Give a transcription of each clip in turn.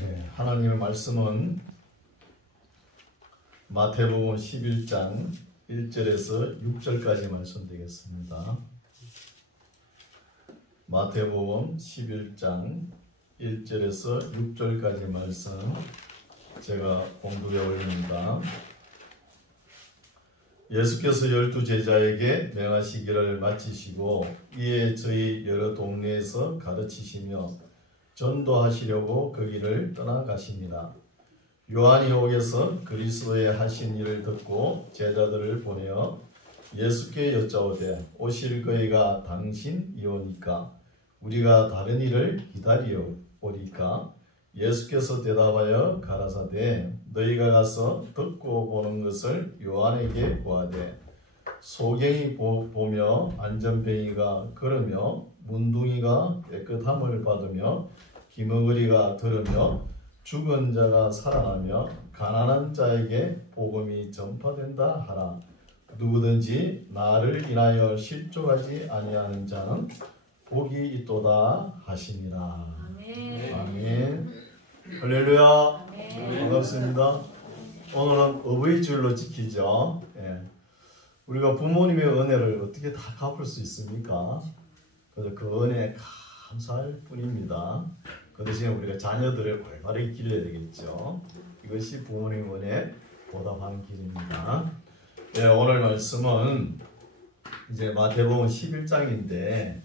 네, 하나님의 말씀은 마태복음 11장 1절에서 6절까지 말씀 되겠습니다. 마태복음 11장 1절에서 6절까지 말씀 제가 공독해 올립니다. 예수께서 12제자에게 명하시기를 마치시고 이에 저희 여러 동네에서 가르치시며 전도하시려고 거기를 떠나가십니다. 요한이 옥에서 그리스도의 하신 일을 듣고 제자들을 보내어 예수께 여짜오되 오실 그이가 당신이오니까 우리가 다른 일을 기다리오리까? 예수께서 대답하여 가라사대 너희가 가서 듣고 보는 것을 요한에게 보아되 소경이 보며 안전뱅이가 걸으며 문둥이가 깨끗함을 받으며 기머거리가 들으며 죽은 자가 살아나며 가난한 자에게 복음이 전파된다 하라. 누구든지 나를 인하여 실족하지 아니하는 자는 복이 있도다 하시니라. 아멘. 아멘. 할렐루야. 아멘. 반갑습니다. 오늘은 어버이주일로 지키죠. 예. 우리가 부모님의 은혜를 어떻게 다 갚을 수 있습니까? 그래서 그 은혜에 감사할 뿐입니다. 그 대신에 우리가 자녀들을 올바르게 길러야 되겠죠. 이것이 부모님의 은혜에 보답하는 길입니다. 네, 오늘 말씀은 이제 마태복음 11장인데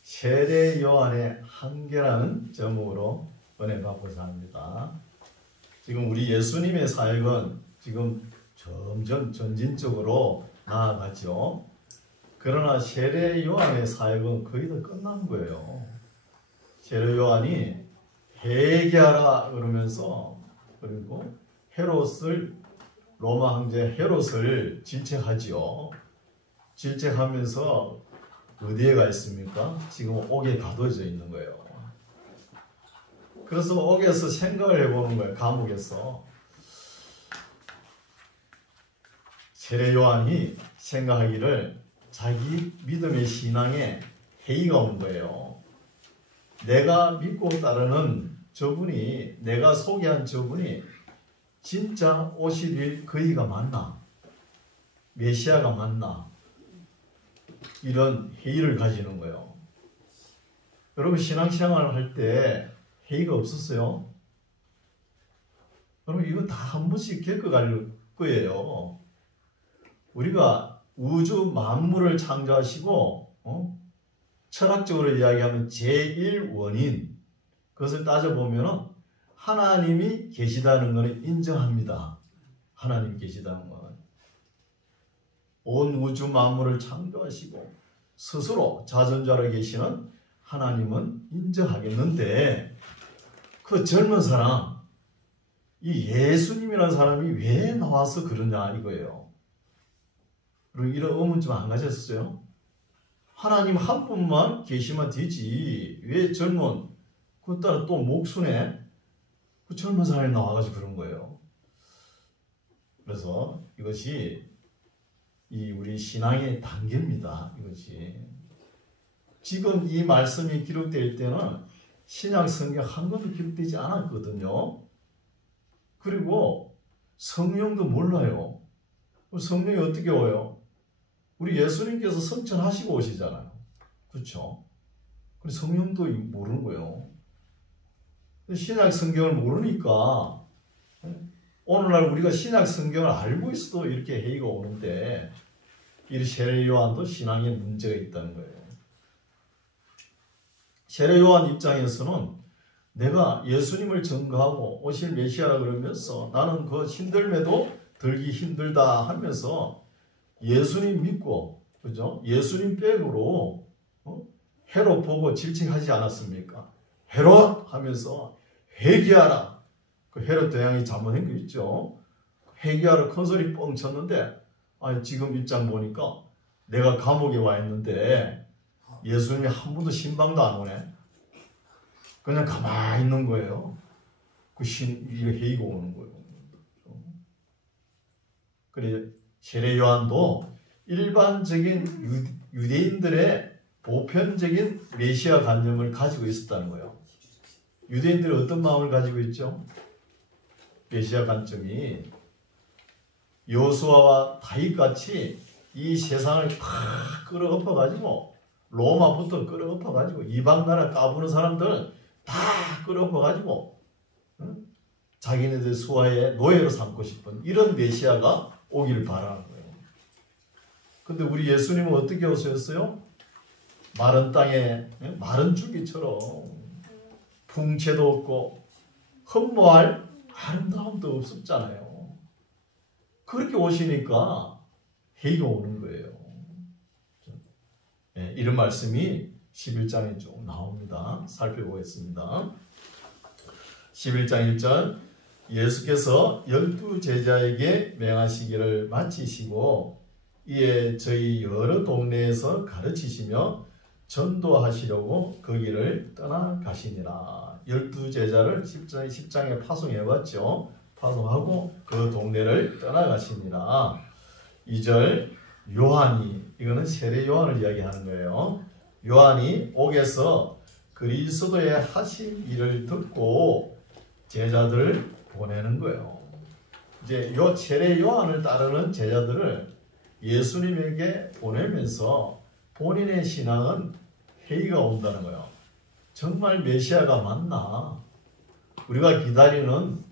세례 요한의 한계라는 제목으로 은혜 받고자 합니다. 지금 우리 예수님의 사역은 지금 점점 전진적으로 나아가죠. 그러나 세례 요한의 사역은 거의 다 끝난 거예요. 세례 요한이 회개하라 그러면서 그리고 헤롯을 로마 황제 헤롯을 질책하지요. 질책하면서 어디에 가 있습니까? 지금 옥에 가둬져 있는 거예요. 그래서 옥에서 생각을 해보는 거예요. 감옥에서. 세례 요한이 생각하기를 자기 믿음의 신앙에 해이가 온 거예요. 내가 믿고 따르는 저분이, 내가 소개한 저분이 진짜 오실 그이가 맞나? 메시아가 맞나? 이런 회의를 가지는 거예요. 여러분 신앙생활을 할 때 회의가 없었어요? 여러분 이거 다 한 번씩 겪어갈 거예요. 우리가 우주 만물을 창조하시고 철학적으로 이야기하면 제1원인 그것을 따져보면 하나님이 계시다는 것을 인정합니다. 하나님이 계시다는 것. 온 우주 만물을 창조하시고 스스로 자존자로 계시는 하나님은 인정하겠는데 그 젊은 사람, 이 예수님이라는 사람이 왜 나와서 그러냐 이거예요. 그리고 이런 의문점 안 가졌어요? 하나님 한 분만 계시면 되지 왜 젊은 그 따라 또 목순에 그 젊은 사람이 나와가지고 그런 거예요. 그래서 이것이 이 우리 신앙의 단계입니다. 이것이 지금 이 말씀이 기록될 때는 신약 성경 한 권도 기록되지 않았거든요. 그리고 성령도 몰라요. 성령이 어떻게 와요? 우리 예수님께서 성천하시고 오시잖아요. 그렇죠? 그래서 성령도 모르는 거예요. 신약 성경을 모르니까 오늘날 우리가 신약 성경을 알고 있어도 이렇게 회의가 오는데 이 세례 요한도 신앙에 문제가 있다는 거예요. 세례 요한 입장에서는 내가 예수님을 증거하고 오실 메시아라 그러면서 나는 그 힘들매도 들기 힘들다 하면서 예수님 믿고 그죠? 예수님 백으로 헤롯 보고 질책하지 않았습니까? 헤롯 하면서 회개하라. 그 헤롯 대왕이 잘못한 거 있죠. 회개하라 큰 소리 뻥 쳤는데 아니 지금 입장 보니까 내가 감옥에 와 있는데 예수님이 한 번도 신방도 안 오네. 그냥 가만히 있는 거예요. 그 회의가 오는 거예요. 그래 세례 요한도 일반적인 유대인들의 보편적인 메시아 관념을 가지고 있었다는 거예요. 유대인들이 어떤 마음을 가지고 있죠? 메시아 관점이 여호수아와 다윗같이 이 세상을 다 끌어엎어가지고 로마부터 끌어엎어가지고 이방 나라 까부는 사람들 다 끌어엎어가지고 자기네들 수하의 노예로 삼고 싶은 이런 메시아가 오기를 바라는 거예요. 근데 우리 예수님은 어떻게 오셨어요? 마른 땅에 마른 줄기처럼 풍채도 없고 흠모할 아름다움도 없었잖아요. 그렇게 오시니까 해가 오는 거예요. 네, 이런 말씀이 11장에 쭉 나옵니다. 살펴보겠습니다. 11장 1절 예수께서 12제자에게 맹하시기를 마치시고 이에 저희 여러 동네에서 가르치시며 전도하시려고 거기를 떠나가시니라. 12제자를 10장에 파송해봤죠. 파송하고 그 동네를 떠나가시니라. 2절 요한이, 이거는 세례 요한을 이야기하는 거예요. 요한이 옥에서 그리스도의 하신 일을 듣고 제자들을 보내는 거예요. 이제 요 세례 요한을 따르는 제자들을 예수님에게 보내면서 본인의 신앙은 회의가 온다는 거예요. 정말 메시아가 맞나? 우리가 기다리는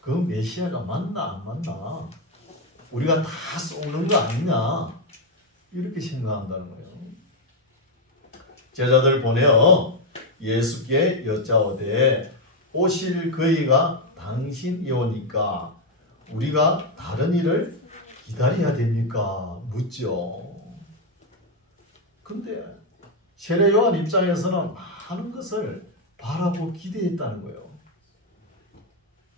그 메시아가 맞나 안 맞나? 우리가 다 쏘는 거 아니냐? 이렇게 생각한다는 거예요. 제자들 보내어 예수께 여짜오되 오실 그이가 당신이오니까 우리가 다른 일을 기다려야 됩니까? 묻죠. 근데 세례 요한 입장에서는 많은 것을 바라고 기대했다는 거예요.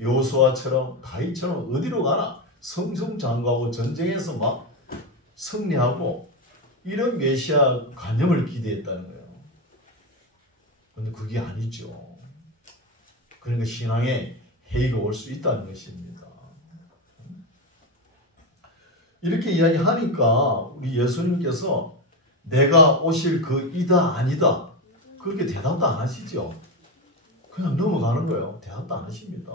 여호수아처럼 다윗처럼 어디로 가나 승승장구하고 전쟁에서 막 승리하고 이런 메시아 관념을 기대했다는 거예요. 그런데 그게 아니죠. 그러니까 신앙에 해이가 올 수 있다는 것입니다. 이렇게 이야기하니까 우리 예수님께서 내가 오실 그 이다 아니다 그렇게 대답도 안 하시죠. 그냥 넘어가는 거예요. 대답도 안 하십니다.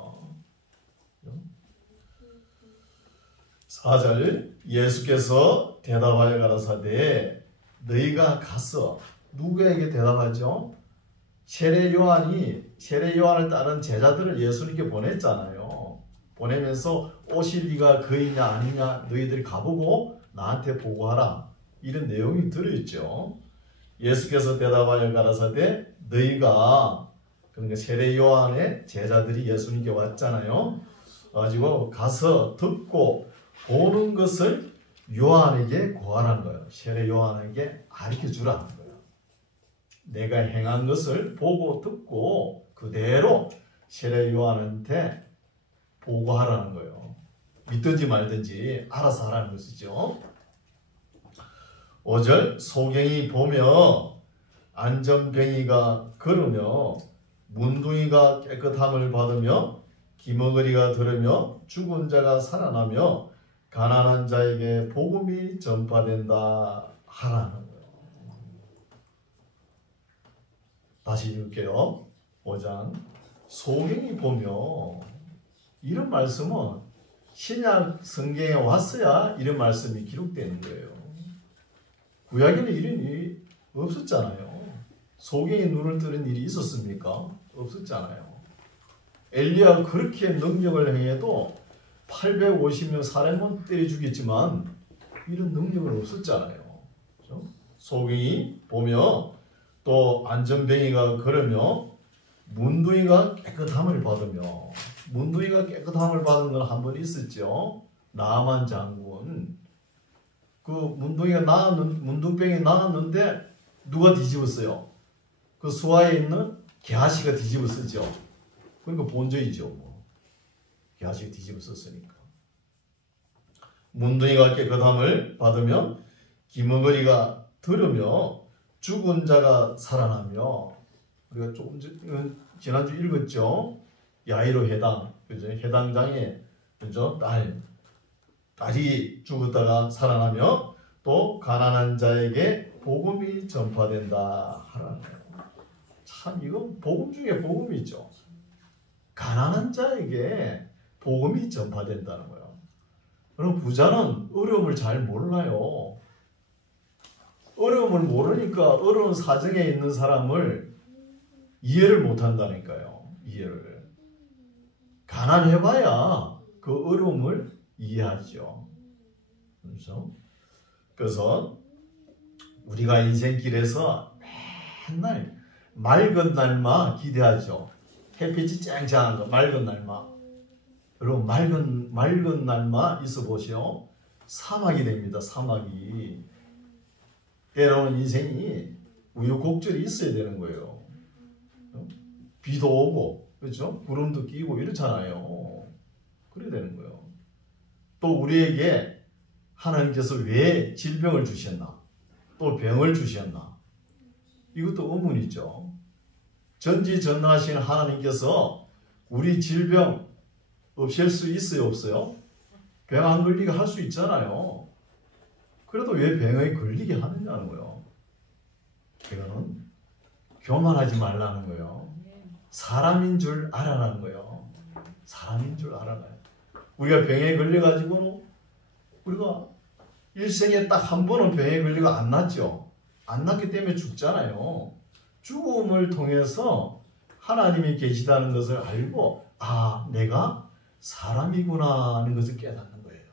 4절 예수께서 대답하여 가라사대 너희가 가서 누구에게 대답하죠? 세례 요한을 따른 제자들을 예수님께 보냈잖아요. 보내면서 오실 이가 그이냐 아니냐 너희들이 가보고 나한테 보고하라. 이런 내용이 들어있죠. 예수께서 대답하여 가라사대 너희가, 그러니까 세례 요한의 제자들이 예수님께 왔잖아요. 가지고 가서 듣고 보는 것을 요한에게 고하라는 거예요. 세례 요한에게 가르쳐 주라는 거예요. 내가 행한 것을 보고 듣고 그대로 세례 요한한테 보고하라는 거예요. 믿든지 말든지 알아서 하라는 것이죠. 5절 소경이 보며 안전뱅이가 걸으며 문둥이가 깨끗함을 받으며 기머거리가 들으며 죽은 자가 살아나며 가난한 자에게 복음이 전파된다 하라는 거예요. 다시 읽을게요. 5장 소경이 보며, 이런 말씀은 신약 성경에 왔어야 이런 말씀이 기록되는 거예요. 구약에는 이런 일이 없었잖아요. 소경이 눈을 뜨는 일이 있었습니까? 없었잖아요. 엘리야가 그렇게 능력을 행해도 850명 사람은 때려 죽였지만 이런 능력은 없었잖아요. 그렇죠? 소경이 보며 또 안전뱅이가 걸으며 문둥이가 깨끗함을 받으며, 문둥이가 깨끗함을 받은 건 한 번 있었죠. 나아만 장군. 그 문둥병이 나았는데 누가 뒤집었어요? 그 수하에 있는 게하시가 뒤집었었죠. 그러니까 본전이죠. 뭐. 게하시가 뒤집었었으니까. 문둥이가 깨끗함을 받으며 기머거리가 들으며 죽은 자가 살아나며, 우리가 조금 지난주 읽었죠. 야이로 해당, 그죠? 해당장에, 그죠? 딸이 죽었다가 살아나며 또 가난한 자에게 복음이 전파된다 하라는 거예요. 참 이건 복음 중에 복음이죠. 가난한 자에게 복음이 전파된다는 거예요. 그럼 부자는 어려움을 잘 몰라요. 어려움을 모르니까 어려운 사정에 있는 사람을 이해를 못한다니까요. 이해를. 가난해봐야 그 어려움을 이해하죠. 그렇죠? 그래서 우리가 인생길에서 맨날 맑은 날만 기대하죠. 햇빛이 쨍쨍한 거, 맑은 날만. 여러분, 맑은 날만 있어 보시오. 사막이 됩니다. 사막이. 때로는 인생이 우여곡절이 있어야 되는 거예요. 비도 오고, 그렇죠? 구름도 끼고 이렇잖아요. 그래야 되는 거예요. 또 우리에게 하나님께서 왜 질병을 주셨나? 또 병을 주셨나? 이것도 의문이죠. 전지전능하신 하나님께서 우리 질병 없앨 수 있어요, 없어요? 병 안 걸리게 할 수 있잖아요. 그래도 왜 병에 걸리게 하느냐는 거예요. 이거는 교만하지 말라는 거예요. 사람인 줄 알아라는 거예요. 사람인 줄 알아라. 우리가 병에 걸려가지고 우리가 일생에 딱 한 번은 병에 걸리고 안 낫죠. 안 낫기 때문에 죽잖아요. 죽음을 통해서 하나님이 계시다는 것을 알고 아, 내가 사람이구나 하는 것을 깨닫는 거예요.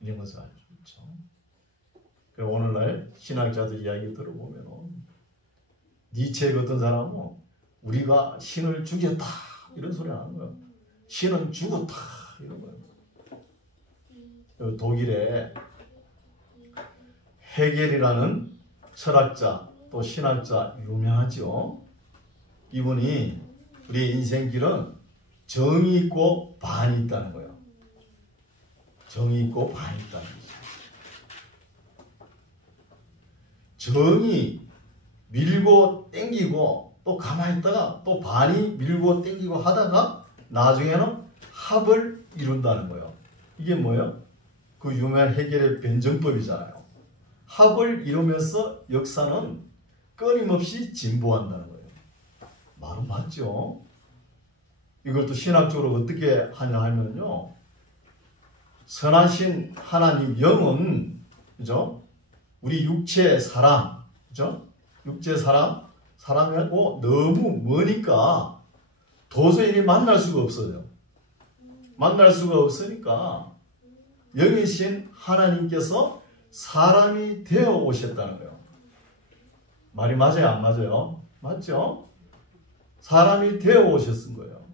이런 것을 알 수 있죠. 그리고 오늘날 신학자들 이야기 들어보면 니체 같은 사람은 우리가 신을 죽였다 이런 소리 하는 거예요. 신은 죽었다 이런 거예요. 독일의 헤겔이라는 철학자 또 신학자 유명하죠. 이분이 우리 인생길은 정이 있고 반이 있다는 거예요. 정이 있고 반이 있다는 거죠. 정이 밀고 땡기고 또 가만히 있다가 또 반이 밀고 땡기고 하다가 나중에는 합을 이룬다는 거예요. 이게 뭐예요? 그 유명한 해결의 변정법이잖아요. 합을 이루면서 역사는 끊임없이 진보한다는 거예요. 말은 맞죠? 이걸 또 신학적으로 어떻게 하냐 하면요. 선하신 하나님 영은 그죠? 우리 육체 사람 그죠? 육체 사람하고 너무 머니까 도저히 만날 수가 없어요. 만날 수가 없으니까 영이신 하나님께서 사람이 되어 오셨다는 거예요. 말이 맞아요? 안 맞아요? 맞죠? 사람이 되어 오셨은 거예요.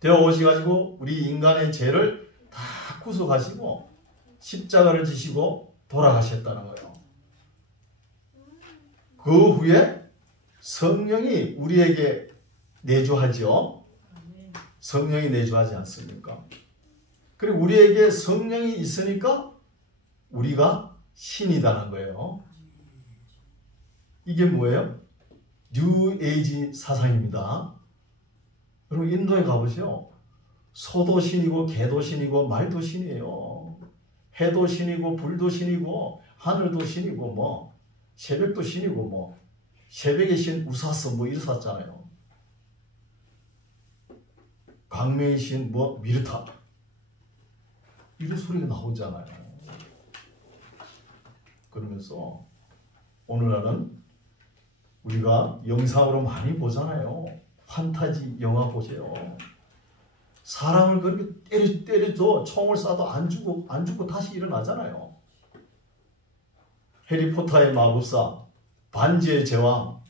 되어 오셔가지고 우리 인간의 죄를 다 구속하시고 십자가를 지시고 돌아가셨다는 거예요. 그 후에 성령이 우리에게 내주하죠. 성령이 내주하지 않습니까? 그리고 우리에게 성령이 있으니까 우리가 신이다는 거예요. 이게 뭐예요? 뉴 에이지 사상입니다. 여러분 인도에 가보세요. 소도 신이고 개도 신이고 말도 신이에요. 해도 신이고 불도 신이고 하늘도 신이고 뭐 새벽도 신이고 뭐 새벽의 신 우사서 뭐 이랬었잖아요. 광명의 신 뭐 미르타 이런 소리가 나오잖아요. 그러면서 오늘날은 우리가 영상으로 많이 보잖아요. 판타지 영화 보세요. 사람을 그렇게 때려도 총을 쏴도 안 죽고 다시 일어나잖아요. 해리포터의 마법사, 반지의 제왕,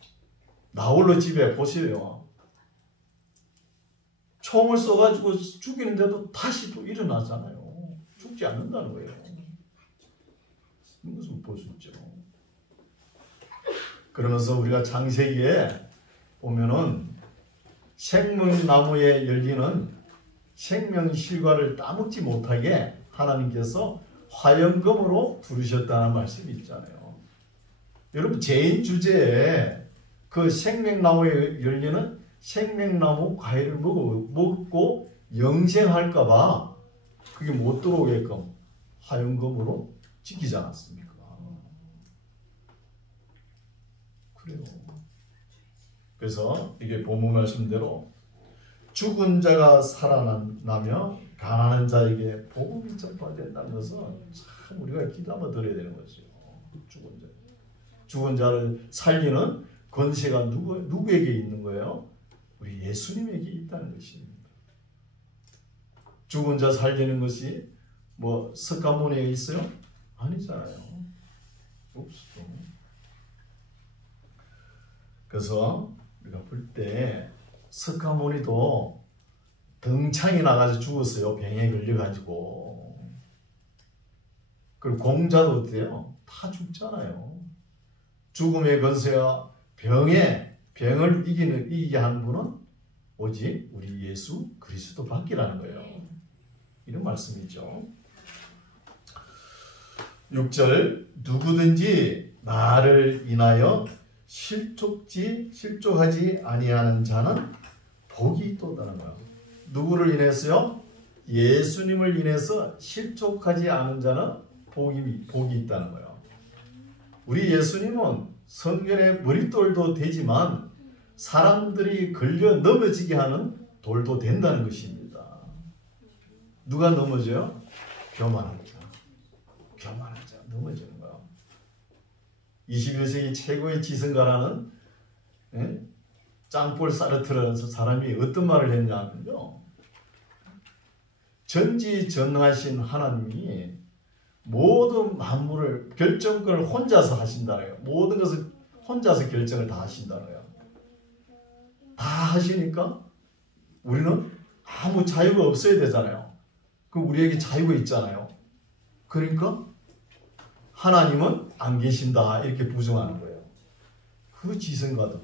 나홀로 집에 보세요. 총을 쏘가지고 죽이는데도 다시 또 일어나잖아요. 죽지 않는다는 거예요. 이것을 볼 수 있죠. 그러면서 우리가 창세기에 보면은 생명나무에 열리는 생명실과를 따먹지 못하게 하나님께서 화영금으로 부르셨다는 말씀이 있잖아요. 여러분 죄인 주제에 그 생명나무에 열리는 생명나무 과일을 먹고 영생할까봐 그게 못 들어오게끔 화영금으로 지키지 않았습니까? 그래요. 그래서 이게 본문 말씀대로 죽은 자가 살아나며 가난한 자에게 복음이 전파된다는 것은 참 우리가 귀 담아 들어야 되는 거죠. 죽은 자를 살리는 권세가 누구에게 있는 거예요? 우리 예수님에게 있다는 것입니다. 죽은 자 살리는 것이 뭐 석가모니에 있어요? 아니잖아요. 없어. 그래서 우리가 볼 때 석가모니도 등창이 나가서 죽었어요. 병에 걸려가지고. 그리고 공자도 어때요? 다 죽잖아요. 죽음의 권세와 병을 이기게 하는 분은 오직 우리 예수 그리스도 밖이라는 거예요. 이런 말씀이죠. 6절 누구든지 나를 인하여 실족하지 아니하는 자는 복이 있도다는 거예요. 누구를 인해서요? 예수님을 인해서 실족하지 않은 자는 복이 있다는 거예요. 우리 예수님은 성전의 머릿돌도 되지만 사람들이 걸려 넘어지게 하는 돌도 된다는 것입니다. 누가 넘어져요? 교만한 자. 넘어지는 거예요. 21세기 최고의 지성가라는 짱볼 사르트르라는 사람이 어떤 말을 했냐면요. 전지전능하신 하나님이 모든 만물을 결정권을 혼자서 하신다는 거예요. 모든 것을 혼자서 결정을 다 하신다는 거예요. 다 하시니까 우리는 아무 자유가 없어야 되잖아요. 그럼 우리에게 자유가 있잖아요. 그러니까 하나님은 안 계신다 이렇게 부정하는 거예요. 그 지성가도.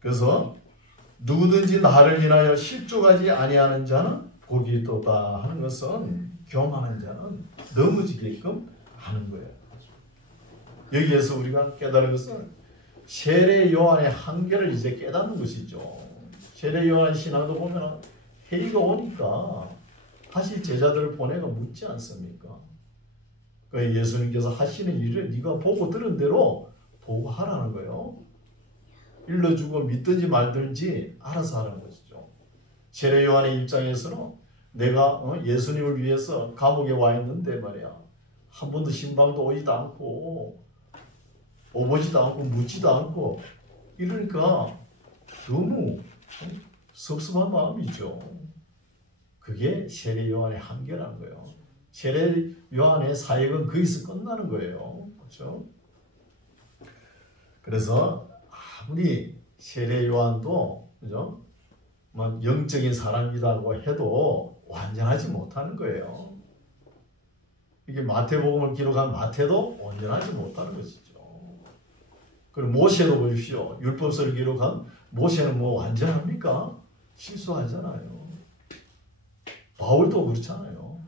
그래서 누구든지 나를 인하여 실족하지 아니하는 자는 복이 있도다 하는 것은 교만한 자는 넘어지게끔 하는 거예요. 여기에서 우리가 깨달은 것은 세례 요한의 한계를 이제 깨닫는 것이죠. 세례 요한 신앙도 보면 해이가 오니까 다시 제자들을 보내가 묻지 않습니까? 그러니까 예수님께서 하시는 일을 네가 보고 들은 대로 보고 하라는 거예요. 일러주고 믿든지 말든지 알아서 하라는 것이죠. 세례 요한의 입장에서는 내가 예수님을 위해서 감옥에 와 있는데 말이야. 한 번도 신방도 오지도 않고 오보지도 않고 묻지도 않고 이러니까 너무 섭섭한 마음이죠. 그게 세례 요한의 한계라는 거예요. 세례 요한의 사역은 거기서 끝나는 거예요. 그렇죠? 그래서 아무리 세례 요한도 그죠? 영적인 사람이라고 해도 완전하지 못하는 거예요. 이게 마태복음을 기록한 마태도 완전하지 못하는 것이죠. 그리고 모세도 보십시오. 율법서를 기록한 모세는 뭐 완전합니까? 실수하잖아요. 바울도 그렇잖아요.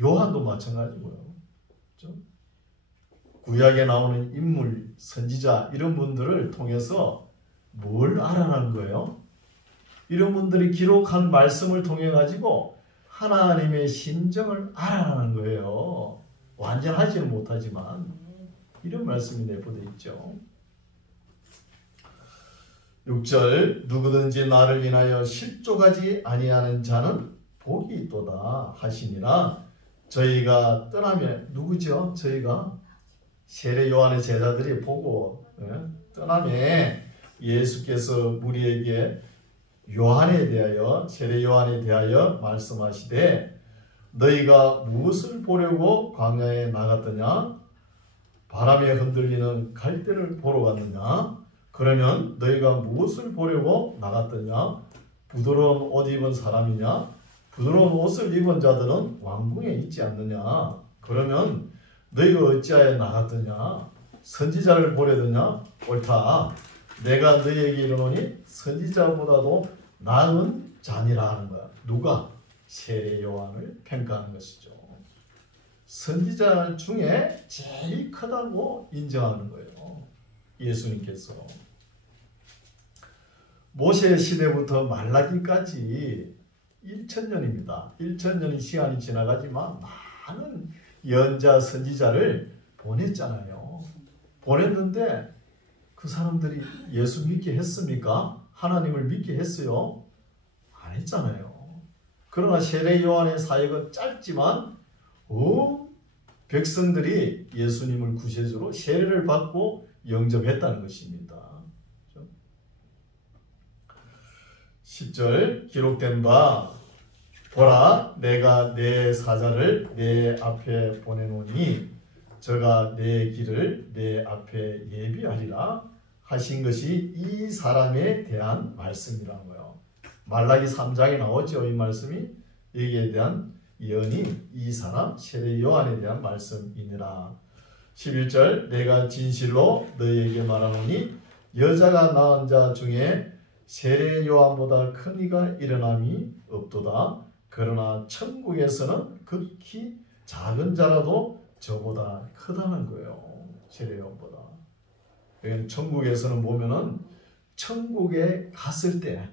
요한도 마찬가지고요. 그렇죠? 구약에 나오는 인물, 선지자 이런 분들을 통해서 뭘 알아내는 거예요? 이런 분들이 기록한 말씀을 통해 가지고 하나님의 심정을 알아내는 거예요. 완전하지는 못하지만 이런 말씀이 내포되어 있죠. 6절 누구든지 나를 인하여 실족하지 아니하는 자는 복이 있도다 하시니라. 저희가 떠나면 누구죠? 저희가 세례 요한의 제자들이 보고 떠나면 예수께서 우리에게 요한에 대하여 세례 요한에 대하여 말씀하시되 너희가 무엇을 보려고 광야에 나갔더냐? 바람에 흔들리는 갈대를 보러 갔느냐? 그러면 너희가 무엇을 보려고 나갔더냐? 부드러운 옷 입은 사람이냐? 부드러운 옷을 입은 자들은 왕궁에 있지 않느냐? 그러면 너희가 어찌하여 나갔더냐? 선지자를 보려더냐? 옳다. 내가 너희에게 이르노니 선지자보다도 나은 자니라 하는 거야. 누가? 세례 요한을 평가하는 것이죠. 선지자 중에 제일 크다고 인정하는 거예요. 예수님께서. 모세 시대부터 말라기까지 1000년입니다. 1000년의 시간이 지나가지만 많은 연자 선지자를 보냈잖아요. 보냈는데 그 사람들이 예수 믿게 했습니까? 하나님을 믿게 했어요? 안 했잖아요. 그러나 세례 요한의 사역은 짧지만 백성들이 예수님을 구세주로 세례를 받고 영접했다는 것입니다. 10절 기록된 바 보라 내가 내 사자를 내 앞에 보내노니 저가 내 길을 내 앞에 예비하리라 하신 것이 이 사람에 대한 말씀이라고요. 말라기 3장에 나오죠. 이 말씀이 여기에 대한 예언이 이 사람 세례 요한에 대한 말씀이니라. 11절 내가 진실로 너희에게 말하노니 여자가 낳은 자 중에 세례 요한보다 큰 이가 일어남이 없도다. 그러나 천국에서는 극히 작은 자라도 저보다 크다는 거예요. 세례 요한보다. 천국에서는 보면은 천국에 갔을 때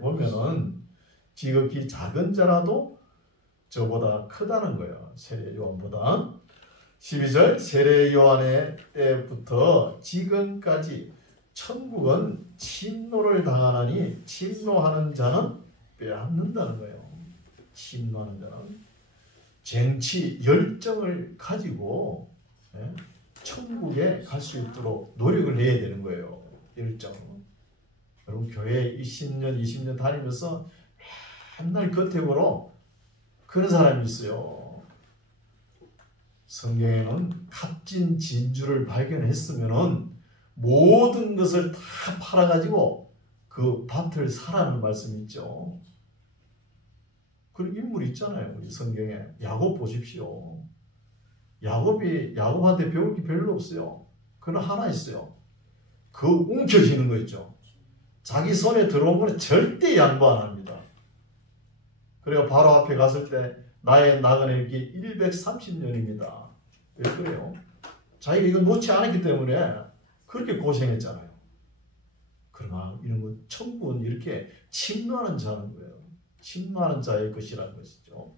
보면은 지극히 작은 자라도 저보다 크다는 거예요. 세례 요한보다. 12절 세례 요한의 때부터 지금까지 천국은 침노를 당하나니 침노하는 자는 빼앗는다는 거예요. 침노하는 자는 쟁취 열정을 가지고 천국에 갈 수 있도록 노력을 해야 되는 거예요. 열정. 여러분 교회 10년 20년 다니면서 맨날 겉으로 그런 사람이 있어요. 성경에는 값진 진주를 발견했으면은 모든 것을 다 팔아가지고 그 밭을 사라는 말씀이 있죠. 그런 인물이 있잖아요. 우리 성경에. 야곱 보십시오. 야곱한테 배울 게 별로 없어요. 그러나 하나 있어요. 그 움켜쥐는 거 있죠. 자기 손에 들어온 거는 절대 양보 안 합니다. 그리고 바로 앞에 갔을 때 나의 나그네기 130년입니다. 왜 그래요? 자기가 이거 놓지 않았기 때문에 그렇게 고생했잖아요. 그러나 이런 거 천국은 이렇게 침노하는 자는 거예요. 침노하는 자의 것이라는 것이죠.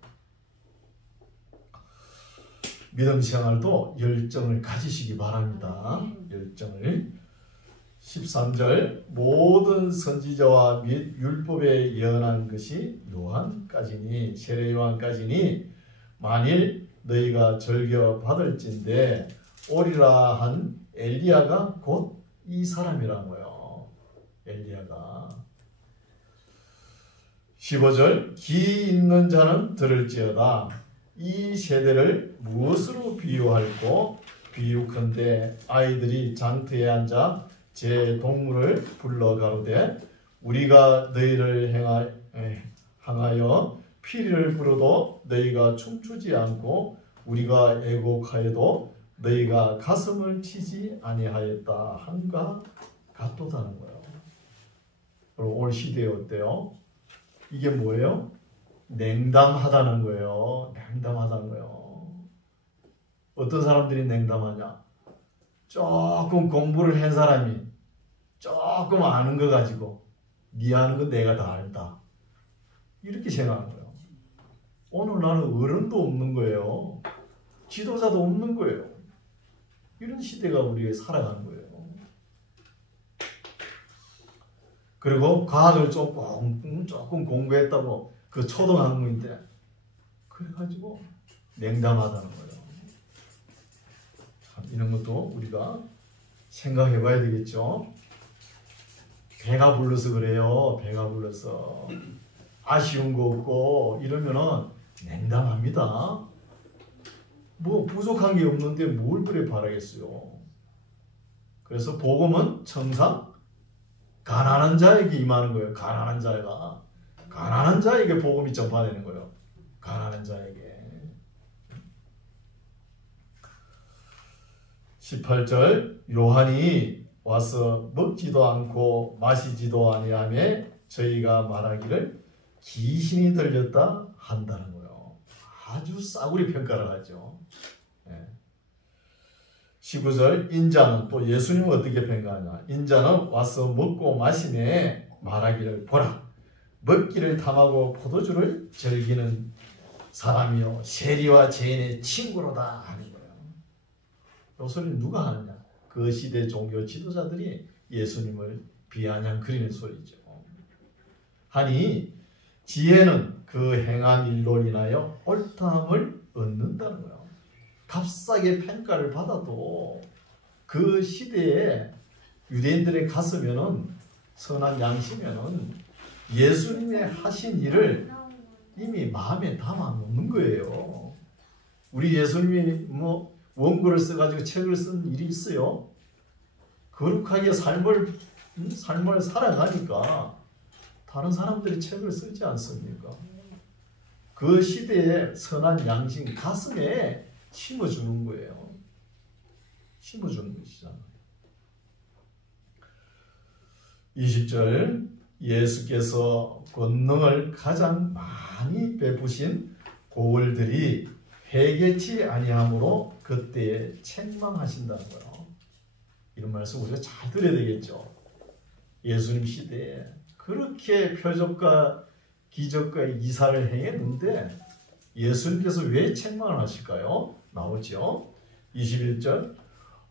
믿음 생활도 열정을 가지시기 바랍니다. 열정을. 13절 모든 선지자와 및 율법에 예언한 것이 요한까지니 세례 요한까지니 만일 너희가 절겨 받을진대 오리라 한 엘리야가 곧 이 사람이라고요. 엘리야가. 15절 귀 있는 자는 들을지어다. 이 세대를 무엇으로 비유할꼬? 비유컨대 아이들이 장터에 앉아 제 동물을 불러 가로되 우리가 너희를 향하여 피리를 불어도 너희가 춤추지 않고 우리가 애곡하여도 너희가 가슴을 치지 아니하였다 한가 같도다는 거예요. 그럼 올 시대에 어때요? 이게 뭐예요? 냉담하다는 거예요. 냉담하다는 거예요. 어떤 사람들이 냉담하냐? 조금 공부를 한 사람이 조금 아는 거 가지고 네 아는 거 내가 다 안다. 이렇게 생각하는 거예요. 오늘 나는 어른도 없는 거예요. 지도자도 없는 거예요. 이런 시대가 우리가 살아가는 거예요. 그리고 과학을 조금 공부했다고 그 초등학생인데 그래가지고 냉담하다는 거예요. 참 이런 것도 우리가 생각해 봐야 되겠죠. 배가 불러서 그래요. 배가 불러서 아쉬운 거 없고 이러면은 냉담합니다. 뭐 부족한 게 없는데 뭘 그래 바라겠어요. 그래서 복음은 청상 가난한 자에게 임하는 거예요. 가난한 자에게 복음이 전파되는 거예요. 가난한 자에게. 18절 요한이 와서 먹지도 않고 마시지도 아니하며 저희가 말하기를 귀신이 들렸다 한다는 거예요. 아주 싸구려 평가를 하죠. 19절 인자는 또 예수님은 어떻게 평가하냐. 인자는 와서 먹고 마시네 말하기를 보라 먹기를 탐하고 포도주를 즐기는 사람이요 세리와 죄인의 친구로다 하는 거예요. 이 소리는 누가 하느냐? 그 시대 종교 지도자들이 예수님을 비아냥거리는 소리죠. 하니 지혜는 그 행한 일로 인하여 옳다함을 얻는다는 거예요. 값싸게 평가를 받아도 그 시대에 유대인들의 갔으면은 선한 양심에는 예수님의 하신 일을 이미 마음에 담아 놓는 거예요. 우리 예수님이 뭐 원고를 써가지고 책을 쓴 일이 있어요? 거룩하게 삶을 살아가니까 다른 사람들이 책을 쓰지 않습니까? 그 시대의 선한 양심 가슴에 심어주는 거예요. 심어주는 것이잖아요. 20절 예수께서 권능을 가장 많이 베푸신 고을들이 회개치 아니하므로 그때에 책망하신다는 거예요. 이런 말씀 우리가 잘 들어야 되겠죠. 예수님 시대에 그렇게 표적과 기적과 이사를 행했는데 예수님께서 왜 책망을 하실까요? 나오죠. 21절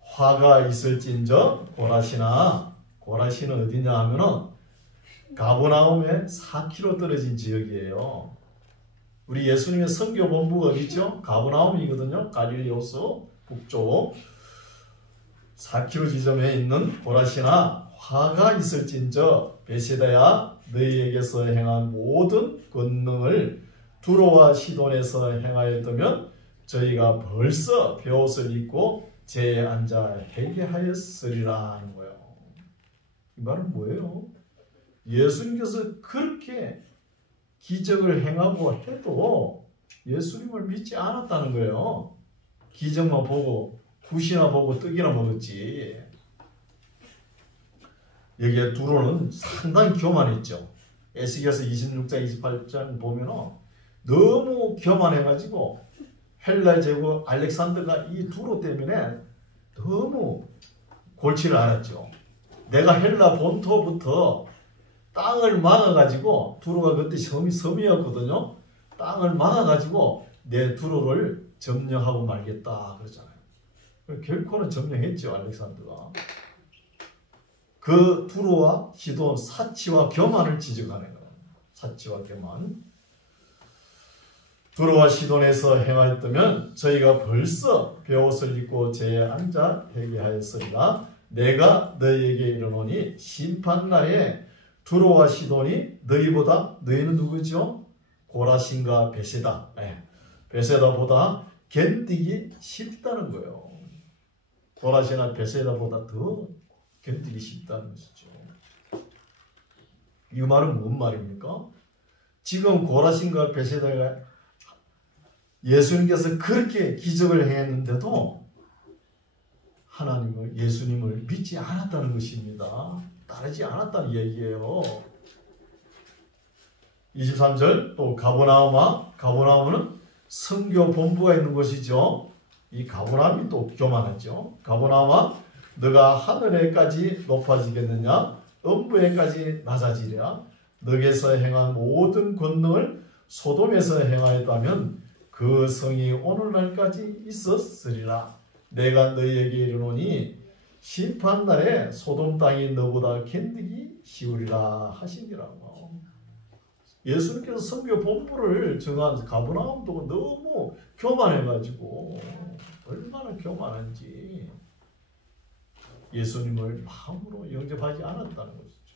화가 있을진저 고라시는 어디냐 하면은 가버나움에 4km 떨어진 지역이에요. 우리 예수님의 선교 본부가 어디 있죠? 가버나움이거든요. 갈릴리 호수 북쪽 4km 지점에 있는 고라시나 화가 있을진저 베세다야 너희에게서 행한 모든 권능을 두로와 시돈에서 행하였다면 저희가 벌써 베옷을 입고 제에 앉아 회개하였으리라 하는 거예요. 이 말은 뭐예요? 예수님께서 그렇게 기적을 행하고 해도 예수님을 믿지 않았다는 거예요. 기적만 보고 굿이나 보고 떡이나 먹었지. 여기에 두로는 상당히 교만했죠. 에스겔서 26장 28장 보면 너무 교만해가지고 헬라 제국 알렉산더가 이 두로 때문에 너무 골치를 앓았죠. 내가 헬라 본토부터 땅을 막아가지고 두로가 그때 섬이었거든요. 땅을 막아가지고 내 두로를 점령하고 말겠다 그러잖아요. 결코는 점령했죠. 알렉산더가. 그 두로와 시돈 사치와 교만을 지적하는 거예요. 사치와 교만. 두로와 시돈에서 행하였다면 저희가 벌써 베옷을 입고 제에 앉아 회개하였으리라. 내가 너희에게 이르노니 심판날에 두로와 시돈이 너희는 누구죠? 고라신과 베세다. 베세다보다 견디기 쉽다는 거예요. 고라신과 베세다보다 더 견디기 쉽다는 것이죠. 이 말은 무슨 말입니까? 지금 고라신과 베세다가 예수님께서 그렇게 기적을 행했는데도 하나님을 예수님을 믿지 않았다는 것입니다. 따르지 않았다는 얘기예요. 23절 또 가버나움은 선교 본부가 있는 곳이죠. 이 가버나움이 또 교만하죠. 가버나움아 너가 하늘에까지 높아지겠느냐 음부에까지 낮아지랴. 너에게서 행한 모든 권능을 소돔에서 행하였다면 그 성이 오늘날까지 있었으리라. 내가 너희에게 이르노니 심판날에 소돔 땅이 너보다 견디기 쉬우리라 하시니라고. 예수님께서 선교 본부를 정한 가버나움도 너무 교만해가지고 얼마나 교만한지 예수님을 마음으로 영접하지 않았다는 것이죠.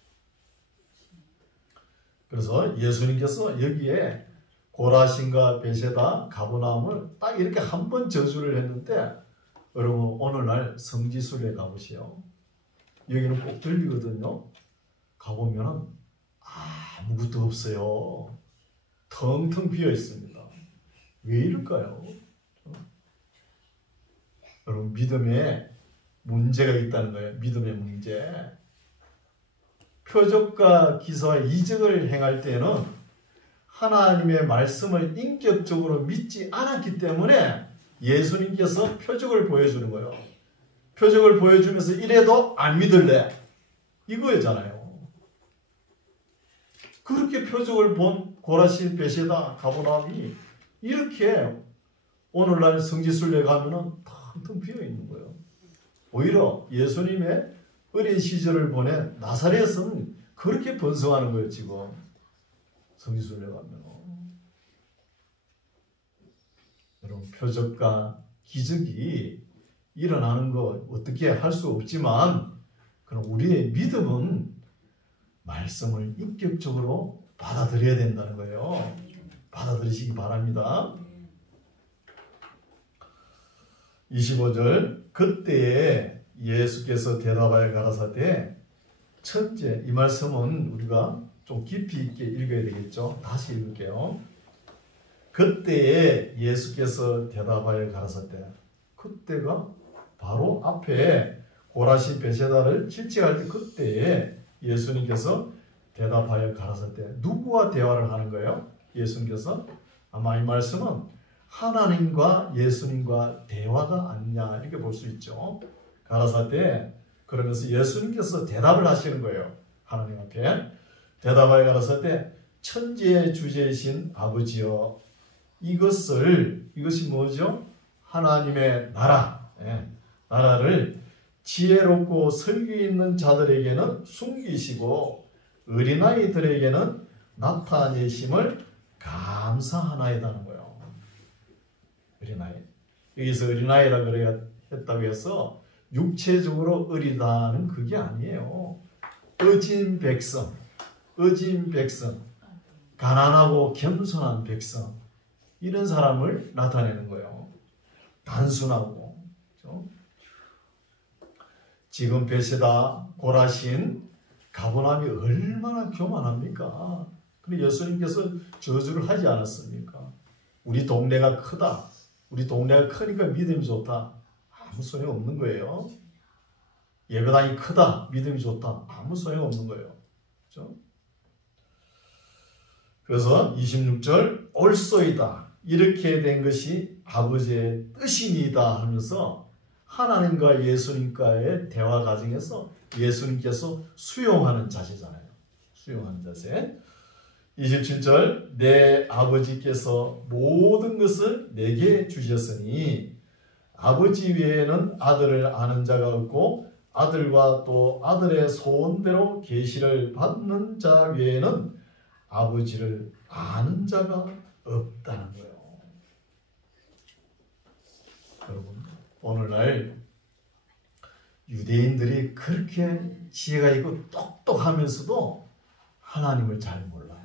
그래서 예수님께서 여기에 고라신과 베세다, 가버나움을 딱 이렇게 한 번 저주를 했는데 여러분 오늘날 성지순례 가보세요. 여기는 꼭 들리거든요. 가보면 아무것도 없어요. 텅텅 비어 있습니다. 왜 이럴까요? 여러분 믿음에 문제가 있다는 거예요. 믿음의 문제. 표적과 기사와 이적을 행할 때는 하나님의 말씀을 인격적으로 믿지 않았기 때문에 예수님께서 표적을 보여주는 거예요. 표적을 보여주면서 이래도 안 믿을래. 이거잖아요. 그렇게 표적을 본 고라신, 베세다, 가버나움이 이렇게 오늘날 성지순례 가면은 텅텅 비어 있는 거예요. 오히려 예수님의 어린 시절을 보낸 나사렛은 그렇게 번성하는 거예요. 지금 성지순례 가면 여러분, 표적과 기적이 일어나는 거 어떻게 할 수 없지만, 그럼 우리의 믿음은 말씀을 인격적으로 받아들여야 된다는 거예요. 받아들이시기 바랍니다. 25절, 그때에 예수께서 대답하여 가라사대. 첫째, 이 말씀은 우리가 좀 깊이 있게 읽어야 되겠죠. 다시 읽을게요. 그때에 예수께서 대답하여 가라사대. 그때가 바로 앞에 고라시 베세다를 질책할 때, 그때에 예수님께서 대답하여 가라사대. 누구와 대화를 하는 거예요? 예수님께서. 아마 이 말씀은 하나님과 예수님과 대화가 아니냐, 이렇게 볼 수 있죠. 가라사대. 그러면서 예수님께서 대답을 하시는 거예요. 하나님 앞에 대답하여 가라사대. 천지의 주제이신 아버지여, 이것이 뭐죠? 하나님의 나라, 나라를 지혜롭고 설교 있는 자들에게는 숨기시고 어린아이들에게는 나타내심을 감사하나이다는 거예요. 어린아이. 여기서 어린아이라 그래야 했다고 해서 육체적으로 어리다는 그게 아니에요. 어진 백성, 가난하고 겸손한 백성, 이런 사람을 나타내는 거예요. 단순하고. 그렇죠? 지금 베세다, 고라신, 가버나움이 얼마나 교만합니까? 근데 예수님께서 저주를 하지 않았습니까? 우리 동네가 크다. 우리 동네가 크니까 믿음이 좋다. 아무 소용없는 거예요. 예배당이 크다. 믿음이 좋다. 아무 소용없는 거예요. 그렇죠? 그래서 26절, 옳소이다. 이렇게 된 것이 아버지의 뜻이니다 하면서 하나님과 예수님과의 대화 과정에서 예수님께서 수용하는 자세잖아요. 수용하는 자세. 27절, 내 아버지께서 모든 것을 내게 주셨으니 아버지 외에는 아들을 아는 자가 없고 아들과 또 아들의 소원대로 계시를 받는 자 외에는 아버지를 아는 자가 없다는 거예요. 여러분, 오늘날 유대인들이 그렇게 지혜가 있고 똑똑하면서도 하나님을 잘 몰라요.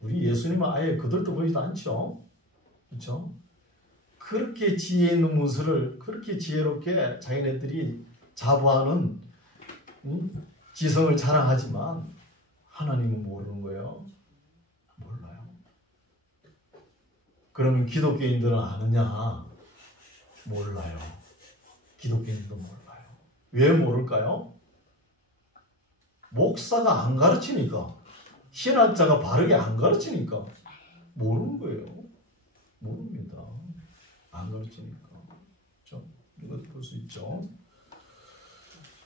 우리 예수님은 아예 그들도 보이지도 않죠. 그렇죠? 그렇게 지혜 있는 문서를 그렇게 지혜롭게 자기네들이 자부하는 지성을 자랑하지만 하나님은 모르는 거예요. 몰라요. 그러면 기독교인들은 아느냐? 몰라요. 기독교인들도 몰라요. 왜 모를까요? 목사가 안 가르치니까, 신학자가 바르게 안 가르치니까 모르는 거예요. 모릅니다. 안 가르치니까. 그렇죠? 이것도 볼 수 있죠.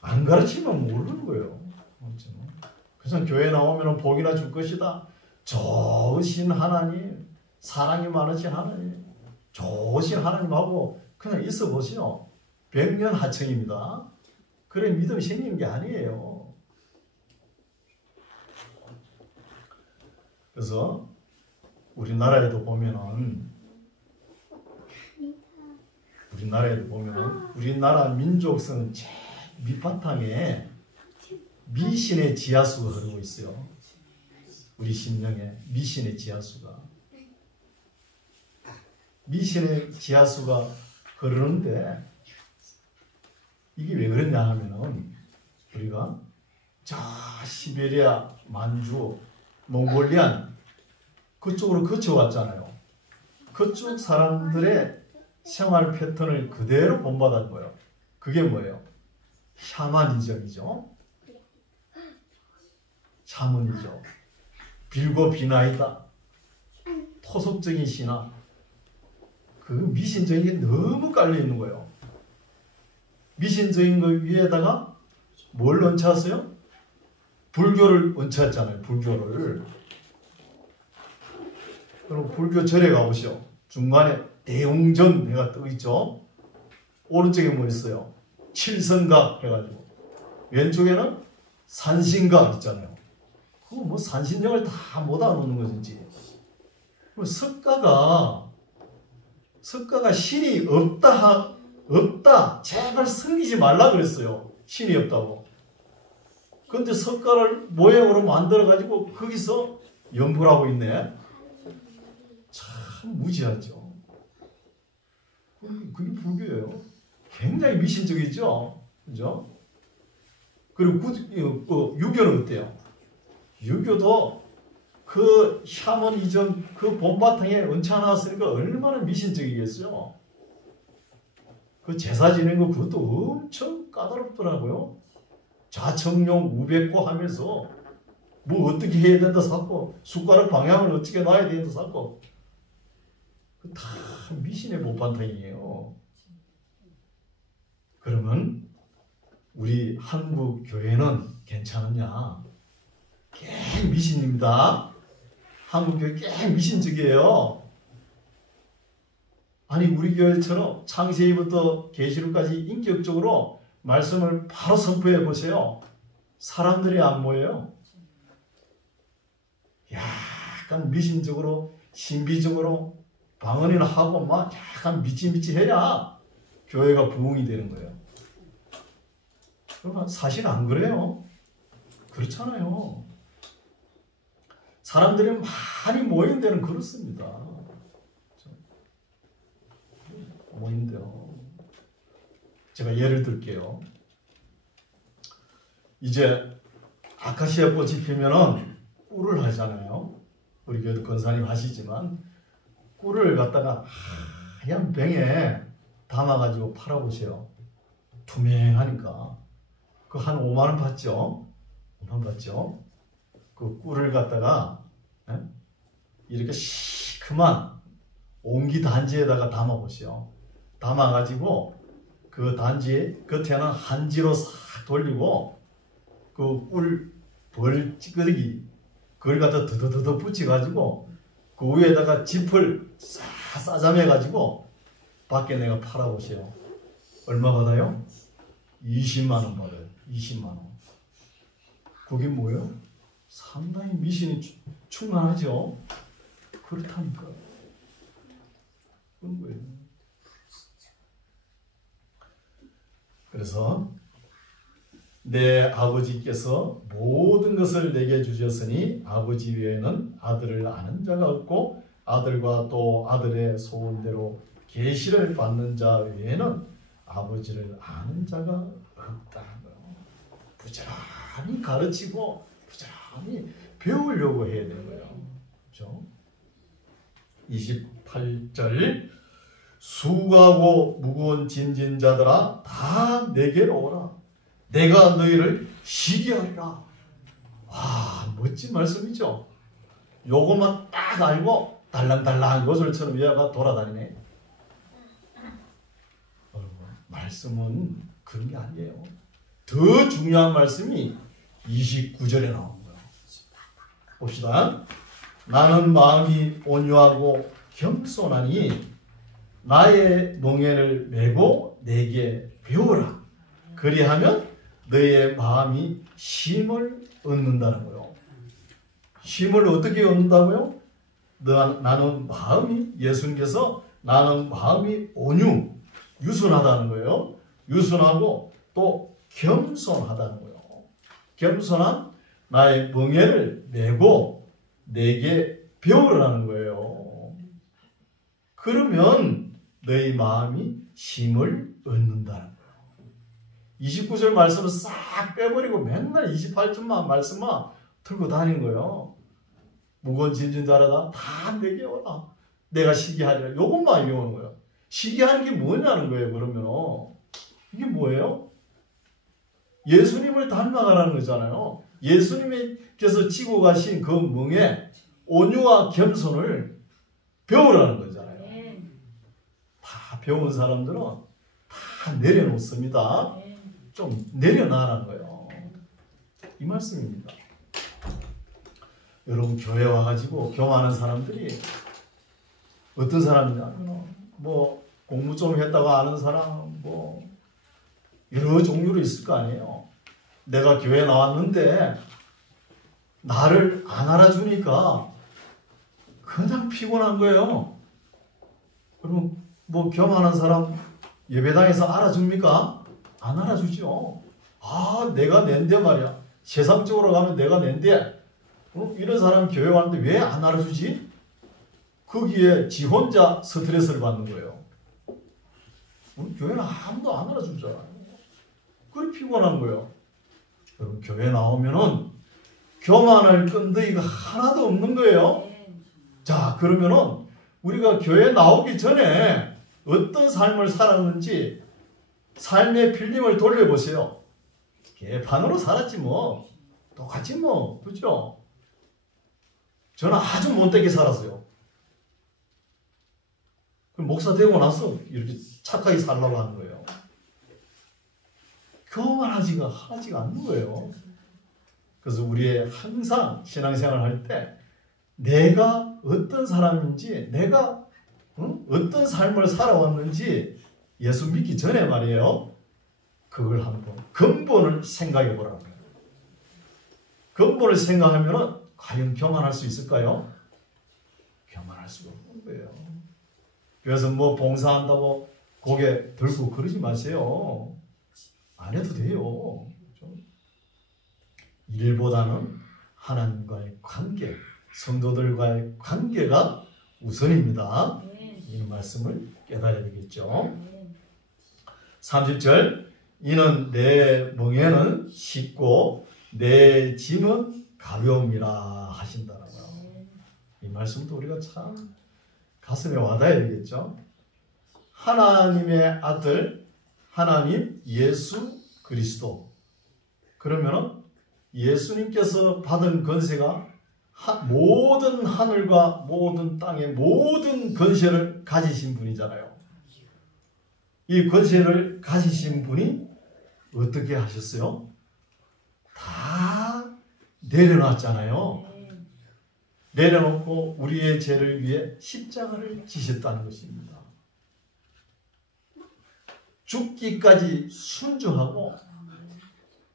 안 가르치면 모르는 거예요. 그래서 교회 나오면 복이나 줄 것이다. 좋으신 하나님, 사랑이 많으신 하나님, 좋으신 하나님하고 그냥 있어 보시오. 100년 하청입니다. 그래 믿음이 생기는 게 아니에요. 그래서 우리나라에도 보면은 우리나라 민족성 제일 밑바탕에 미신의 지하수가 흐르고 있어요. 우리 심령에 미신의 지하수가 흐르는데 이게 왜 그러냐 하면은 우리가 저 시베리아, 만주, 몽골리안 그쪽으로 거쳐왔잖아요. 그쪽 사람들의 생활 패턴을 그대로 본받은 거예요. 그게 뭐예요? 샤머니즘이죠. 샤머니즘. 빌고 비나이다. 토속적인 신화. 그 미신적인 게 너무 깔려있는 거예요. 미신적인 거 위에다가 뭘 얹혀왔어요? 불교를 얹혀왔잖아요. 불교를. 그럼 불교 절에 가보시오. 중간에 대웅전 해가 떠 있죠. 오른쪽에 뭐 있어요? 칠성각 해가지고 왼쪽에는 산신각 있잖아요. 그거 뭐 산신령을 다 모아 놓는 거지. 석가가 신이 없다. 제발 섬기지 말라 그랬어요. 신이 없다고. 그런데 석가를 모형으로 만들어가지고 거기서 연구를 하고 있네. 참 무지하죠. 그게 불교예요. 굉장히 미신적이죠. 그죠? 그리고 유교는 어때요? 유교도 그 샤머니즘 그 본바탕에 얹혀놨으니까 얼마나 미신적이겠어요. 그 제사 지내는 거 그것도 엄청 까다롭더라고요. 좌청룡 우백호 하면서 뭐 어떻게 해야 된다 샀고 숟가락 방향을 어떻게 놔야 된다 샀고 그 다 미신의 본바탕이에요. 그러면 우리 한국 교회는 괜찮으냐? 꽤 미신입니다. 한국 교회 꽤 미신적이에요. 아니 우리 교회처럼 창세기부터 계시록까지 인격적으로 말씀을 바로 선포해 보세요. 사람들이 안 모여요. 약간 미신적으로 신비적으로 방언이나 하고 막 약간 미치미치 해야 교회가 부흥이 되는 거예요. 그러면 사실 안 그래요. 그렇잖아요. 사람들이 많이 모인 데는 그렇습니다. 모인데요. 제가 예를 들게요. 이제 아카시아 꽃이 피면은 꿀을 하잖아요. 우리 교회도 권사님 하시지만 꿀을 갖다가 하얀 병에 담아가지고 팔아보세요. 투명하니까. 그 한 5만 원 받죠? 5만 원 받죠? 그 꿀을 갖다가 이렇게 시큼한 옹기 단지에다가 담아보세요. 담아가지고 그 단지 겉에는 한지로 싹 돌리고 그 꿀 벌찌꺼기 그걸 갖다 드드드드 붙여가지고 그 위에다가 짚을 싹 싸잠해가지고 밖에 내가 팔아보세요. 얼마 받아요? 20만 원 받아요. 20만 원. 그게 뭐예요? 상당히 미신이 충만하죠. 그렇다니까. 그런 거예요. 그래서 내 아버지께서 모든 것을 내게 주셨으니 아버지 외에는 아들을 아는 자가 없고 아들과 또 아들의 소원대로 계시를 받는 자 외에는 아버지를 아는 자가 없다는 거예요. 부지런히 가르치고 부지런히 배우려고 해야 되는 거예요. 그렇죠? 28절 수고하고 무거운 짐진 자들아 다 내게로 오라. 내가 너희를 쉬게 하리라. 와, 멋진 말씀이죠. 요것만 딱 알고 달랑달랑 요술처럼 얘가 돌아다니네. 여러분, 말씀은 그런 게 아니에요. 더 중요한 말씀이 29절에 나온 거예요. 봅시다. 나는 마음이 온유하고 겸손하니 나의 멍에를 메고 내게 배우라. 그리하면 너의 마음이 쉼을 얻는다는 거예요. 쉼을 어떻게 얻는다고요? 나는 마음이, 예수님께서 나는 마음이 유순하다는 거예요. 유순하고 또 겸손하다는 거예요. 겸손한 나의 멍에를 메고 내게 배우라는 거예요. 그러면 너희 마음이 쉼을 얻는다는 거예요. 29절 말씀을 싹 빼버리고 맨날 28절만 말씀만 들고 다니는 거예요. 무거운 짐진 자라다 다 내게 오라. 내가 쉬게 하리라. 요것만 외우는 거예요. 쉬게 하는 게 뭐냐는 거예요. 그러면 이게 뭐예요? 예수님을 닮아가라는 거잖아요. 예수님께서 지고 가신 그 멍에 온유와 겸손을 배우라는 거잖아요. 다 배운 사람들은 다 내려놓습니다. 좀 내려놔라는 거예요. 이 말씀입니다. 여러분 교회 와가지고 교화하는 사람들이 어떤 사람이냐? 뭐 공부 좀 했다고 아는 사람, 뭐 여러 종류로 있을 거 아니에요. 내가 교회 나왔는데 나를 안 알아주니까 그냥 피곤한 거예요. 그럼 뭐 겸하는 사람 예배당에서 알아줍니까? 안 알아주죠. 아, 내가 낸데 말이야. 세상적으로 가면 내가 낸데 이런 사람 교회 왔는데 왜 안 알아주지? 거기에 지 혼자 스트레스를 받는 거예요. 우리 교회는 아무도 안 알아주잖아요. 그래 피곤한 거예요. 여러분 교회 나오면은 교만할 끈더기가 하나도 없는 거예요. 자, 그러면은 우리가 교회 나오기 전에 어떤 삶을 살았는지 삶의 필름을 돌려보세요. 개판으로 살았지 뭐. 똑같지 뭐. 그죠? 저는 아주 못되게 살았어요. 그럼 목사 되고 나서 이렇게 착하게 살라고 하는 거예요. 교만하지가 않는 거예요. 그래서 우리의 항상 신앙생활을 할 때 내가 어떤 사람인지, 내가 어떤 삶을 살아왔는지 예수 믿기 전에 말이에요. 그걸 한번 근본을 생각해 보라는 거예요. 근본을 생각하면 과연 교만할 수 있을까요? 교만할 수가 없는 거예요. 그래서 뭐 봉사한다고 고개 들고 그러지 마세요. 안 해도 돼요. 일보다는 하나님과의 관계, 성도들과의 관계가 우선입니다. 이 말씀을 깨달아야 되겠죠. 30절, 이는 내 멍에는 쉽고 내 짐은 가벼움이라 하신다라고요. 이 말씀도 우리가 참 가슴에 와닿아야 되겠죠. 하나님의 아들, 하나님 예수 그리스도. 그러면은 예수님께서 받은 권세가 모든 하늘과 모든 땅의 모든 권세를 가지신 분이잖아요. 이 권세를 가지신 분이 어떻게 하셨어요? 다 내려놨잖아요. 내려놓고 우리의 죄를 위해 십자가를 지셨다는 것입니다. 죽기까지 순종하고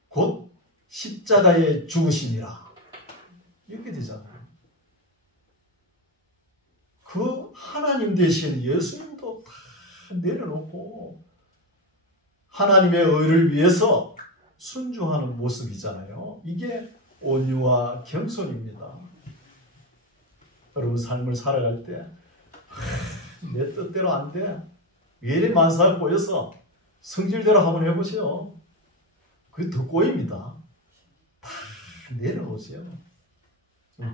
곧 십자가에 죽으시니라. 이렇게 되잖아요. 그 하나님 대신 예수님도 다 내려놓고 하나님의 의를 위해서 순종하는 모습이잖아요. 이게 온유와 겸손입니다. 여러분 삶을 살아갈 때 내 뜻대로 안 돼. 왜 이리 만사가 꼬여서 성질대로 한번 해보세요. 그게 더 꼬입니다. 다 내려놓으세요.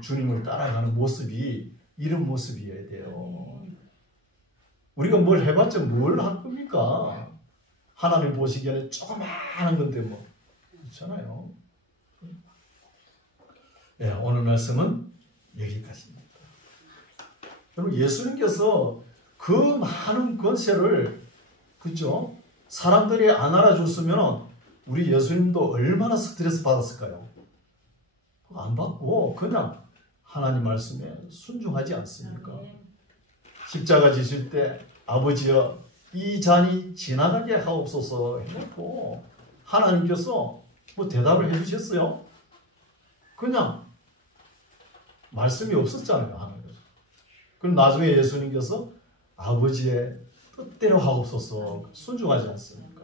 주님을 따라가는 모습이 이런 모습이어야 돼요. 우리가 뭘 해봤자 뭘 할 겁니까? 하나님 보시기에는 조그마한 건데 뭐 그렇잖아요. 네, 오늘 말씀은 여기까지입니다. 여러분 예수님께서 그 많은 권세를 그죠? 사람들이 안 알아줬으면 우리 예수님도 얼마나 스트레스 받았을까요? 안 받고 그냥 하나님 말씀에 순종하지 않습니까? 십자가 지실 때 아버지여 이 잔이 지나가게 하옵소서 해놓고 하나님께서 뭐 대답을 해주셨어요? 그냥 말씀이 없었잖아요. 하나님께서. 그럼 나중에 예수님께서 아버지의 뜻대로 하옵소서 순종하지 않습니까?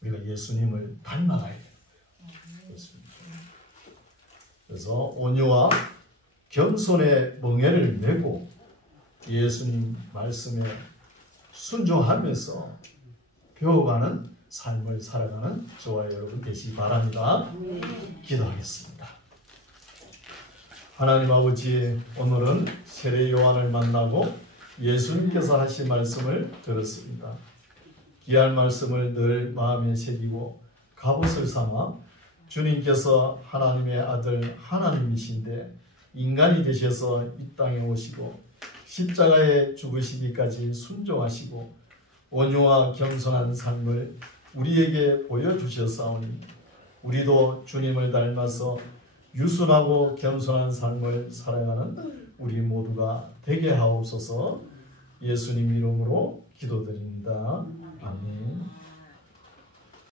우리가 예수님을 닮아가야 돼요. 그래서 온유와 겸손의 멍에를 메고 예수님 말씀에 순종하면서 배워가는 삶을 살아가는 저와 여러분 되시기 바랍니다. 기도하겠습니다. 하나님 아버지, 오늘은 세례 요한을 만나고 예수님께서 하신 말씀을 들었습니다. 귀한 말씀을 늘 마음에 새기고 갑옷을 삼아 주님께서 하나님의 아들 하나님이신데 인간이 되셔서 이 땅에 오시고 십자가에 죽으시기까지 순종하시고 온유와 겸손한 삶을 우리에게 보여주셨사오니 우리도 주님을 닮아서 유순하고 겸손한 삶을 살아가는 우리 모두가 되게 하옵소서. 예수님 이름으로 기도드립니다. 아멘.